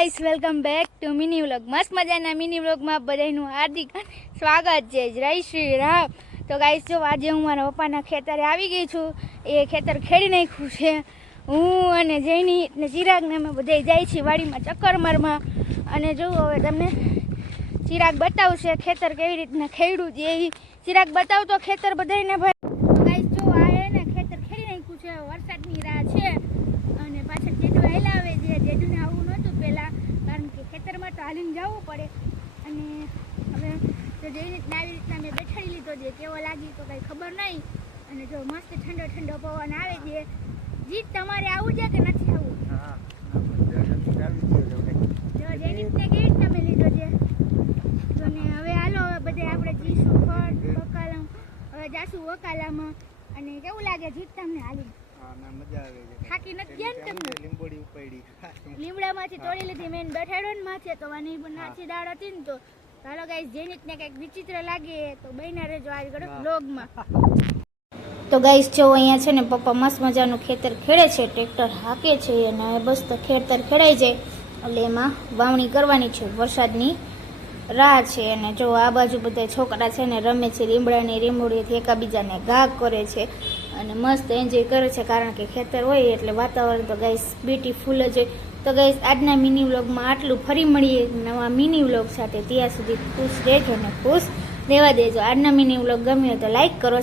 Guys welcome back to mini vlog. મસ્ત મજાના mini વ્લોગમાં બધાનું હાર્દિક સ્વાગત છે. જય શ્રી રામ. તો ગાઈસ જો આજે હું મારા પપ્પાના ખેતરે આવી ગઈ છું. એ ખેતર ખેડી નાખ્યું છે. હું અને જૈની ને ચિરાગને અમે બધા જાય છીએ વાડીમાં ચક્કર મારમાં. અને જો હવે તમને ચિરાગ બતાવશે ખેતર કેવી રીતના ખેડ્યું છે. એ ચિરાગ બતાવતો ખેતર બધાને ભાઈ. તો ગાઈસ જો આ ને ખેતર ખેડી નાખ્યું છે. વરસાદની રાહ છે અને પાછળ જેડું હેલાવે છે. જેડુને આવું નહોતું પહેલાં, કારણ કે ખેતરમાં તો હાલીને જવું પડે. અને હવે જો જેવી રીતના આવી રીતના મેં બેઠાડી લીધો છે. કેવો લાગી તો કંઈ ખબર નહીં. અને જો મસ્ત ઠંડો ઠંડો પવન આવે છે. જીત તમારે આવું છે કે નથી આવું? જો જેવી રીતના કેવી રીતના મેં લીધો છે. તો ને હવે હાલો હવે બધે આપણે જઈશું ફળ વકાલા. હવે જાશું વકાલામાં. અને કેવું લાગે જીત તમને હાલી? થાકી નથી ગયા ને તમને? લીમડામાંથી તોડી લીધી મેં બેઠાડો ને માથે તો નાચી દાળ હતી ને. તો ચાલો ગાઈસ જેની ને કંઈક વિચિત્ર લાગે તો બહેના રહેજો આજ ઘડે વ્લોગમાં. તો ગાઈસ જો અહીંયા છે ને પપ્પા મસ્ત મજાનું ખેતર ખેડે છે. ટ્રેક્ટર હાકે છે અને બસ તો ખેતર ખેડાઈ જાય એટલે એમાં વાવણી કરવાની છે. વરસાદની રાહ છે. અને જો આ બાજુ બધા છોકરા છે ને રમે છે લીમડાની રીમોડીથી એકાબીજાને ઘા કરે છે અને મસ્ત એન્જોય કરે છે, કારણ કે ખેતર હોય એટલે વાતાવરણ તો ગાઈસ બ્યુટીફુલ જ હોય. તો ગાઈસ આજના મિની વ્લોગમાં આટલું. ફરી મળીએ નવા મિની વ્લોગ સાથે. ત્યાં સુધી ખુશ રહેજો ને ખુશ રહેવા દેજો. આજના મિની વ્લોગ ગમ્યો તો લાઈક કરો.